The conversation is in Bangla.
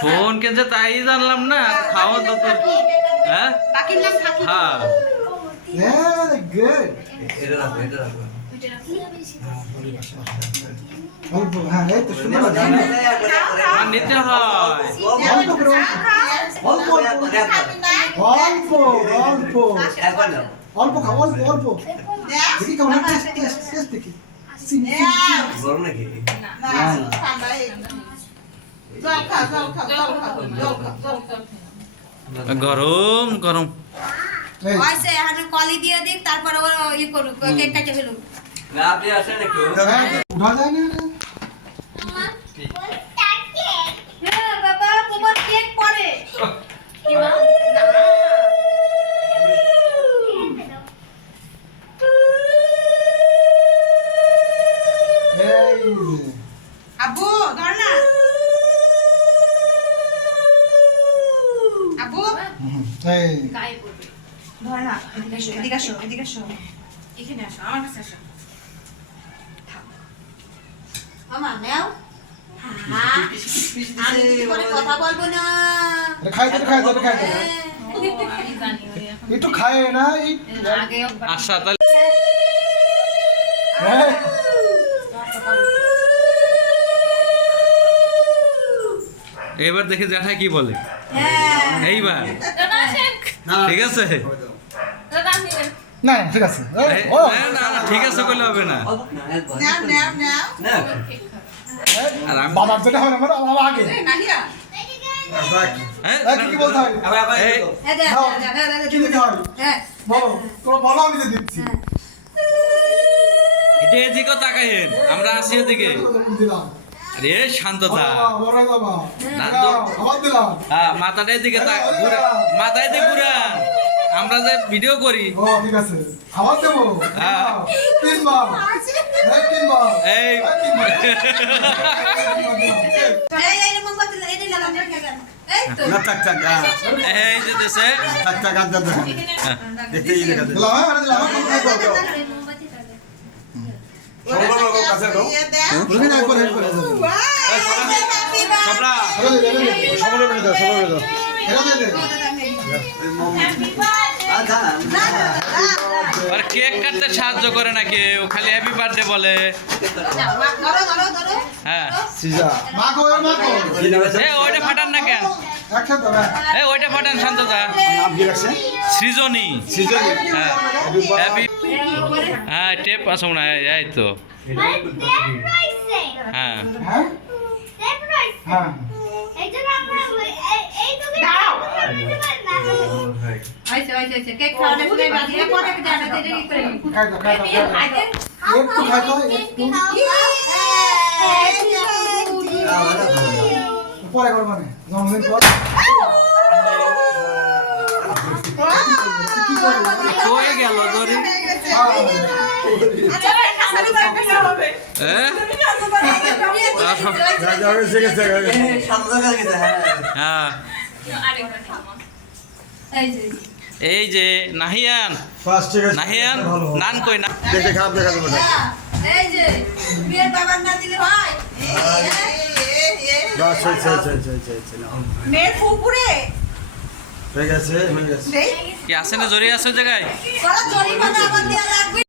ফোন কেছে তাই জানলাম না, খাওয়া তো তোর। হ্যাঁ বাকির নাম থাকি। হ্যাঁ Yeah, good. এটা রাখো। অল্প হ্যাঁ এই তো সুন্দর আছে আর নিতে হয়। অল্প করে অল্প অল্প অল্প অল্প খাও অল্প দেখি কেমন টেস্ট দেখি গরম নাকি? গরম গরম। এই ওইসে হাতে কলি দিয়ে দিক, তারপরে ও ই করুক, কেক কেটে ফেলুক। না আপনি আসেন একটু। উঠা যায় না হ্যাঁ বাবা, তোমার কেক পড়ে। এই আব্বু ধর না। আব্বু এই ধর না, এদিকে আসো, এদিকে আসো। এখানে আসো, আমার কাছে আসো। মামা নাও। হ্যাঁ, আমি কিছু করে কথা বলবো না। খাই তো একটু খায় না এই আচ্ছা তাহলে হ্যাঁ এবার দেখে জ্যাঠাই কি বলে। হ্যাঁ। এইবার ঠিক আছে। না ঠিক আছে ও না না ঠিক আছে করলে হবে না। নাও নাও নাও। না আর আমি বাবা যেটা হয় আমার আগে নাহিয়া। হ্যাঁ, কি বলতে হয় আবার এই, হ্যাঁ দে, কি দিতে হয় হ্যাঁ। বলো তোমরা বলো আমি দিয়ে দিচ্ছি এটা এদিকে তাকাইন, আমরা আসি এদিকে। দিলাম আরে শান্ততা। বড় বাবা না তো। আবার দিলাম হ্যাঁ মাথাটা এদিকে মাথায় দিয়ে ঘুরান, আমরা যে ভিডিও করি। ও ঠিক আছে আবার দেবো হ্যাঁ। তিনবার তিনবার এই এই মোমবাতি এনে লাগান, লাগান। এই তো। না টাক টাক এই যে দেশে টাক টাক আদা দেখতে এই দেখা দিলাম হ্যাঁ আরে দিলাম সবাই কাছে দাও তুমি না করে করে দাও সবরা সবার করে দাও এরা দে আধা আর কেক কাটতে সাহায্য করে না কেউ, খালি হ্যাপি বার্থডে বলে। ধরো। হ্যাঁ সিজা মা কো কি নাম আছে? এ ওইটা ফাটান না কেন? একসাথে এ ওইটা ফাটান শান্ততা। নাম কি রাখছে? সৃজনী। সিজনি হ্যাঁ হ্যাপি। হ্যাঁ টেপ আছে না, এই তো। হ্যাঁ হ্যাঁ হ্যাঁ আইছে কেক খাওয়ালে সবাই বাজিয়ে পরে জানা দে রেডি করে নি। খাই দাও একটু খাই দাও একটু পরে করবো না জন্মদিন পর কই গেল ধরি? আচ্ছা ভাই খালি বাড়ি হবে। হ্যাঁ রাজা হয়ে গেছে সাদা গেছে হ্যাঁ এই যে নাহিয়ান ফার্স্ট ঠিক আছে নাহিয়ান নান কই না। দেখে খারাপ দেখা যাবে না এই যে বিয়ের বাবার না দিলে হয়। বাস হয়েছে মেয়ের পুকুরে হয়ে গেছে দেই কি আছে না জড়িয়ে আছে ওই জায়গায়? ওরা জরিমানা আবার দেয়া লাগবে।